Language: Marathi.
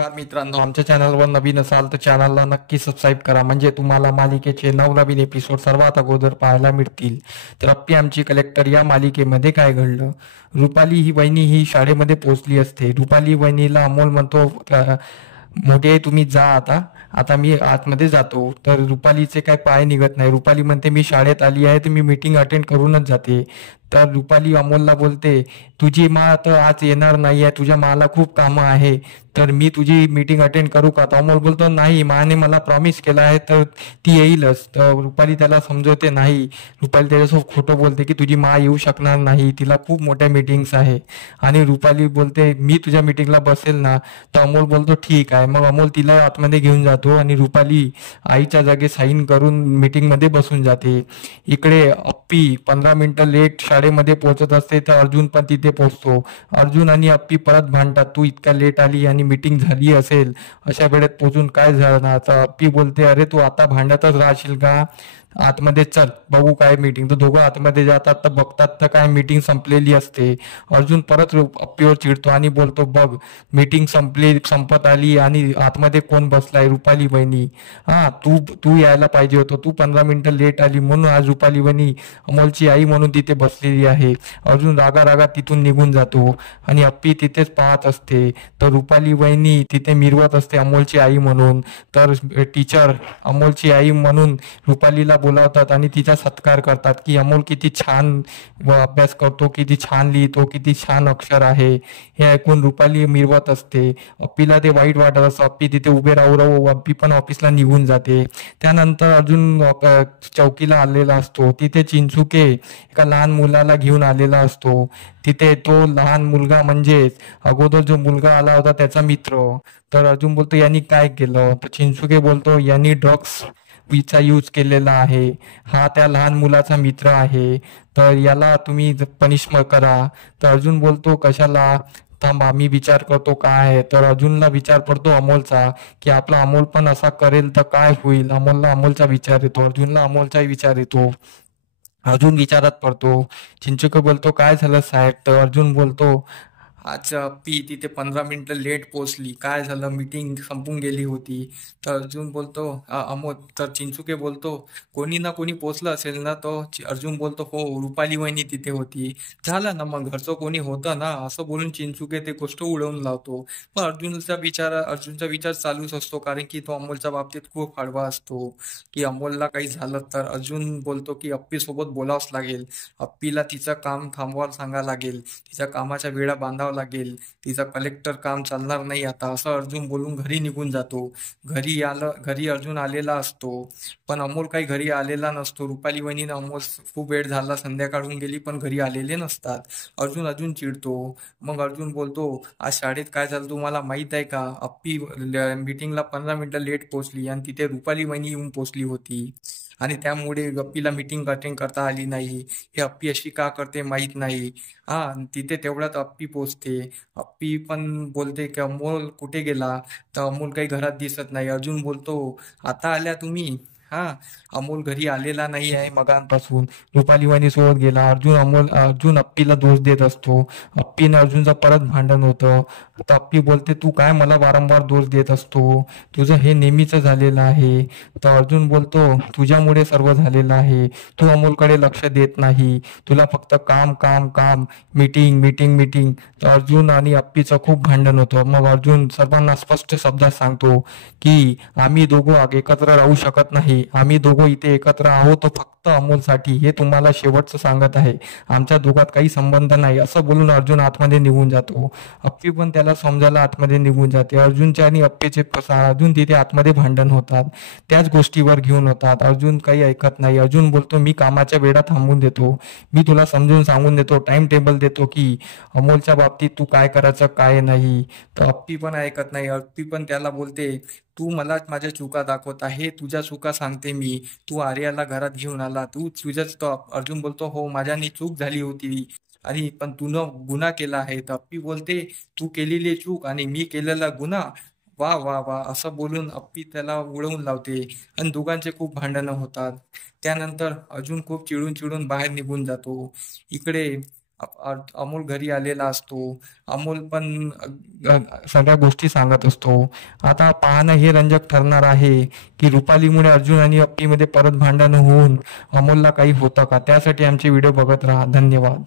नमस्कार मित्रांनो, आमच्या चॅनलवर नवीन असाल तर चॅनलला नक्की सबस्क्राईब करा, म्हणजे तुम्हाला मालिकेचे नवनवीन एपिसोड सर्वात अगोदर पाहायला मिळतील. तर अप्पी आमची कलेक्टर या मालिकेमध्ये काय घडलं? रुपाली ही वहिनी ही शाळेमध्ये पोहोचली असते. रुपाली वहिनीला अमोल म्हणतो, मोठे तुम्ही जा आता, आता मी आतमध्ये जातो. तर रुपालीचे काय पाय निघत नाही. रुपाली म्हणते मी शाळेत आली आहे तर मी मीटिंग अटेंड करूनच जाते. तर रुपाली अमोलला बोलते, तुझी मा तर आज येणार नाही आहे, तुझ्या माला खूप कामं आहे, तर मी तुझी मीटिंग अटेंड करू का? तर अमोल बोलतो, नाही, माने मला प्रॉमिस केला आहे तर ती येईलच. तर रुपाली त्याला समजवते, नाही. रुपाली त्याच्यासोबत खोटं बोलते की तुझी मा येऊ शकणार नाही, तिला खूप मोठ्या मीटिंग्स आहे. आणि रुपाली बोलते, मी तुझ्या मीटिंगला बसेल ना? तर अमोल बोलतो ठीक आहे. मग अमोल तिला आतमध्ये घेऊन जातो आणि रुपाली आईच्या जागी साईन करून मीटिंगमध्ये बसून जाते. इकडे अप्पी 15 मिनिटं लेट शाळेमध्ये पोहोचत असते, तर अर्जुन पण तिथे पोहोचतो. अर्जुन आणि अप्पी परत भांडतात, तू इतक्या लेट आली आणि मीटिंग झाली असेल, अशा वेळेत पोहोचून काय झालं ना? तर अप्पी बोलते, अरे तू आता भांडतच राहशील का? आतमध्ये चल, बघू काय मीटिंग. तर दोघं आतमध्ये जातात, तर बघतात तर काय मीटिंग संपलेली असते. अर्जुन परत अप्पीवर चिडतो आणि बोलतो, बघ, मीटिंग संपत आली आणि आतमध्ये कोण बसलाय? रुपाली वहिनी. हा, तू तू यायला पाहिजे होतं, तू 15 मिनिटं लेट आली म्हणून आज रुपाली वहिनी अमोलची आई म्हणून तिथे बसलेली आहे. अर्जुन रागा रागा तिथून निघून जातो आणि अप्पी तिथेच पाहत असते. तर रुपाली वहिनी तिथे मिरवत असते अमोलची आई म्हणून. तर टीचर अमोलची आई म्हणून रुपालीला बोलावतात आणि तिचा सत्कार करतात की अमोल किती छान अभ्यास करतो, किती छान लिहितो, किती छान अक्षर आहे. हे ऐकून रुपाली मिरवत असते. अप्पीला ते वाईट वाटत असतं. अप्पी तिथे उभे राहू राहू अप्पी पण ऑफिसला निघून जाते. त्यानंतर अर्जुन चौकीला आलेला असतो. तिथे चिंचुके एका लहान मुलाला घेऊन आलेला असतो. तिथे तो लहान मुलगा म्हणजेच अगोदर जो मुलगा आला होता त्याचा मित्र. तर अर्जुन बोलतो, यांनी काय केलं? तर चिंचुके बोलतो, यांनी ड्रग्स चा यूज केलेला आहे. हा त्या लहान मुलाचा मित्र आहे, तर याला तुम्ही पनिश करा. तर अर्जुन बोलतो, कशाला? थांबा, मी विचार करतो काय आहे. तर अर्जुनला विचार पडतो अमोलचा, की आपला अमोल पण असा करेल तर काय होईल. अमोलला अमोलचा विचार येतो, अर्जुनला अमोलचा विचार येतो. अर्जुन विचारात पडतो. चिंचुके बोलतो, काय झालं साहेब? तर अर्जुन बोलतो, आज पी तिथे 15 मिनिटं लेट पोहोचली, काय झालं? मीटिंग संपून गेली होती. तर अर्जुन बोलतो, अमोल. तर चिंचुके बोलतो, कोणी ना कोणी पोचलं असेल ना? तो अर्जुन बोलतो, हो, रुपाली वहिनी तिथे होती. झालं ना, मग घरचं कोणी होतं ना, असं बोलून चिंचुके ते गोष्ट उडवून लावतो. पण अर्जुनचा विचार चालूच असतो, कारण की तो अमोलच्या बाबतीत खूप हळवा असतो. की अमोलला काही झालं तर अर्जुन बोलतो की अप्पी सोबत बोलावंच लागेल. अप्पीला तिचं काम थांबवायला सांगावं लागेल, तिच्या कामाच्या वेळा बांधावं लागेल, तिचं कलेक्टर काम चालणार नाही आता, असं अर्जुन बोलून घरी निघून जातो. घरी अर्जुन आलेला असतो, पण अमोल काही घरी आलेला नसतो. रुपाली वहिनीनं अमोल खूप वेळ झाला, संध्याकाळ होऊन गेली, पण घरी आलेले नसतात. अजून चिडतो. मग अर्जुन बोलतो, आज शाळेत काय झालं तुम्हाला माहित आहे का? अप्पी मीटिंगला 15 मिनिटं लेट पोहोचली आणि तिथे रुपाली वहिनी येऊन पोहोचली होती, आणि त्यामुळे अप्पीला मीटिंग अटेंड करता आली नाही. हे अप्पी अशी का करते माहित नाही. हा, तिथे तेवढ्यात अप्पी पोचते. अप्पी पण बोलते की अमोल कुठे गेला? तर अमोल काही घरात दिसत नाही. अर्जुन बोलतो, आता आल्या तुम्ही? हा, अमोल घरी आलेला नाही आहे मगांपासून, रुपाली वहिनी सोबत गेला. अर्जुन अप्पीला दोष देत असतो. अप्पीने अर्जुनचं परत भांडण होतं. तर अप्पी बोलते, तू काय मला वारंवार दोष देत असतो? तुझं हे नेहमीच झालेलं आहे. तर अर्जुन बोलतो, तुझ्यामुळे सर्व झालेलं आहे. तू अमोलकडे लक्ष देत नाही, तुला फक्त काम काम काम, मीटिंग मीटिंग मीटिंग. तर अर्जुन आणि अप्पीचं खूप भांडण होतं. मग अर्जुन सर्वांना स्पष्ट शब्दात सांगतो की आम्ही दोघं एकत्र राहू शकत नाही. आम्ही दोघं इथे एकत्र आहोत फक्त अमोलसाठी, हे तुम्हाला शेवटचं सांगत आहे. आमच्या दोघात काही संबंध नाही, असं बोलून अर्जुन आतमध्ये निघून जातो. अप्पी पण त्याला समजायला आतमध्ये निघून जाते. अर्जुनच्या आणि अप्पीचे अजून तिथे आतमध्ये भांडण होतात. त्याच गोष्टीवर घेऊन होतात. अर्जुन काही ऐकत नाही. अर्जुन बोलतो, मी कामाच्या वेळा थांबून देतो, मी तुला समजून सांगून देतो, टाइम टेबल देतो की अमोलच्या बाबतीत तू काय करायचं काय नाही. तर अप्पी पण ऐकत नाही. अप्पी पण त्याला बोलते, तू मला माझ्या चुका दाखवत आहे, तुझ्या चुका सांगते मी. तू आर्याला घरात घेऊन आला, तू तुझ्याच. तो अर्जुन बोलतो, हो, माझ्यानी चूक झाली होती, आणि पण तू गुन्हा केला आहे. तर अप्पी बोलते, तू केलेली चूक आणि मी केलेला गुन्हा, वा वा वा, असं बोलून अप्पी त्याला उडवून लावते आणि दोघांचे खूप भांडणं होतात. त्यानंतर अर्जुन खूप चिडून चिडून बाहेर निघून जातो. इकडे अमोल घरी आलेला असतो. अमोल पण सगळ्या गोष्टी सांगत असतो. आता पाहणं हे रंजक ठरणार आहे की रुपालीमुळे अर्जुन आणि अप्पीमध्ये परत भांडण होऊन अमोलला काही होतं का. त्यासाठी आमचे व्हिडिओ बघत राहा. धन्यवाद.